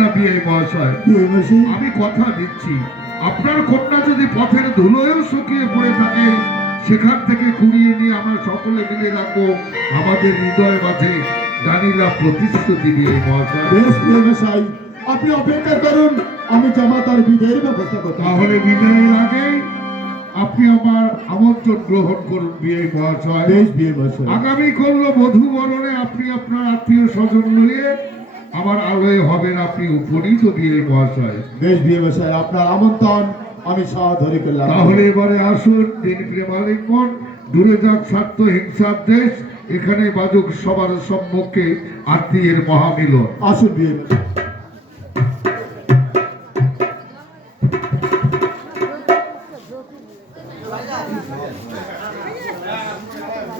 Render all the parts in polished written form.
না বিয়ে মহাশয়। আমি কথা দিচ্ছি, আপনার কন্যা যদি পথের ধুলোয়ও শুকিয়ে পড়ে থাকে, সেখান থেকে কুড়িয়ে নিয়ে আমরা সকলে মিলে রাখবো আমাদের হৃদয় মাঝে জানিলা প্রতিশ্রুতি বিয়ে মহাশয়। বেশ বিয়ে মশাই, আপনি অপেক্ষা করুন, আমি জামাতার বিদায়ের ব্যবস্থা করতে। তাহলে বিদায়ের আগে আপনি আমার আমন্ত্রণ গ্রহণ করুন বিয়ে মহাশয়। বেশ বিয়ে মশাই। আগামী করল বধূ বরণে আপনি আপনার আত্মীয় স্বজন নিয়ে আমার আলোয় হবেন আপনি উপনীত বিয়ে মহাশয়। বেশ বিয়ে মশাই, আপনার আমন্ত্রণ আমি সাদরে করলাম। তাহলে এবারে আসুন, দিন প্রেমালিঙ্গন, দূরে যাক স্বার্থ হিংসার দেশ, এখানে বাজুক সবার সম্মুখে আত্মীয়ের মহামিলন। আসুন বিয়ে মশাই।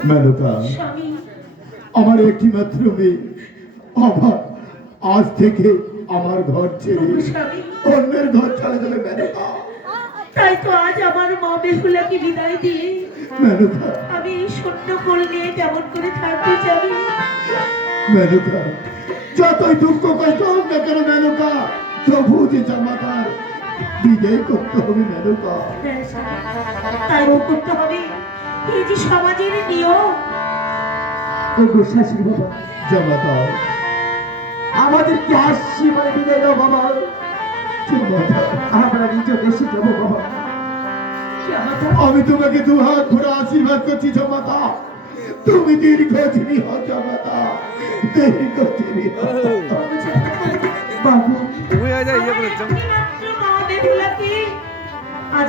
মেনকা, আমার একটি মাত্র মেয়ে, আমার আজ থেকে আমার ঘর ছেড়ে অন্যের ঘর চলে যাবে মেনকা। তাই তো আজ আমার মা বেহুলাকে বিদায় দিয়ে মেনকা, আমি শূন্য কোল নিয়ে কেমন করে থাকতে যাবি। মেনকা, যতই দুঃখ কষ্ট হোক না কেন মেনকা, তবু যে জামাতার বিদায় করতে হবে মেনকা। তাই করতে হবে, এই যে সমাজের নিয়ম। শাশুড়ি বাবা, জামাতা আমাদেরকে হাসি মানে বিদায় দাও বাবা। আমরা নিজ দেশে যাবো বাবা। আমি তোমাকে দু হাত ভরে আশীর্বাদ করছি জামাতা, তুমি দীর্ঘজীবী হও জামাতা, দীর্ঘজীবী হও। বাবু আজ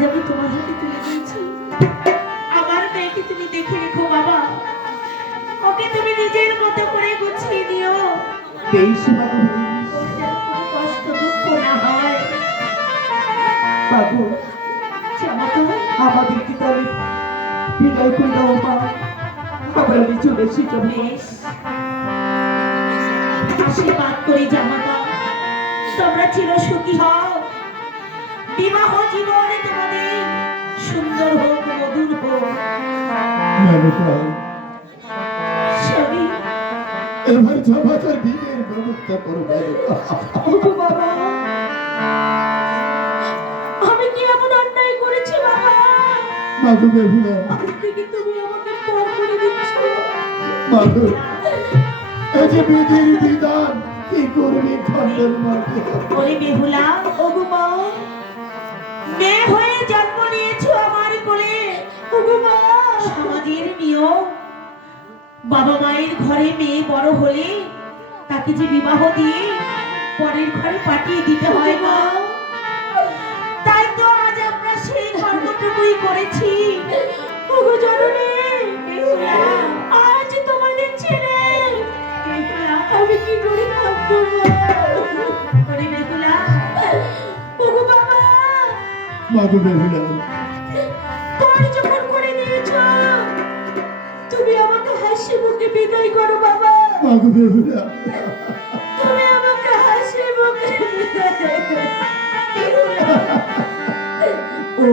আমি তোমার হাতে তুলে দিয়েছি, আমার মেয়েকে তুমি দেখে রেখো বাবা, ওকে তুমি নিজের মতো করে গুছিয়ে নিও। বেশ বাবু। কষ্ট দুঃখ না হয়। বাবু আমাদেরকে তাহলে বিদায় করে দাও মা, আমরা নিজ দেশে যাবো। বেশ, আশীর্বাদ করি জামাতা, তোমরা চির সুখী হও, বিবাহ জীবনে তোমাদের সুন্দর হোক, মধুর হোক। স্বামী, এবার জামাতার বিয়ের ব্যবস্থা করো বাবা, আমি কি এমন অন্যায় করেছি বাবা? মাধু বেহুলা, আজ থেকে তুমি আমাকে পর করে দিচ্ছ। মাধু, এই যে বিধির বিধান, কি করবি খণ্ডন মাকে? ওরে বেহুলা, ওগো মা, মেয়ে হয়ে জন্ম নিয়েছো আমার কোলে, ওগো মা। সমাজের নিয়ম, বাবা মায়ের ঘরে মেয়ে বড় হলে তাকে যে বিবাহ দিয়ে পরের ঘরে পাঠিয়ে দিতে হয় মা। তাই তো আজ আমরা সেই কর্মটুকুই করেছি। ওগো জননী, বেহুলা, আজ তোমাদের ছেলে বেহুলা, আমি কি করে থাকবো মা? ওরে বেহুলা, ওগো বাবা, মাধু বেহুলা, তুমি যখন করে দিয়েছো, তুমি আমাকে হাসি মুখে বিদায় করো বাবা। মাধু বেহুলা, তুমি আমাকে হাসি মুখে বিদায় করো। ও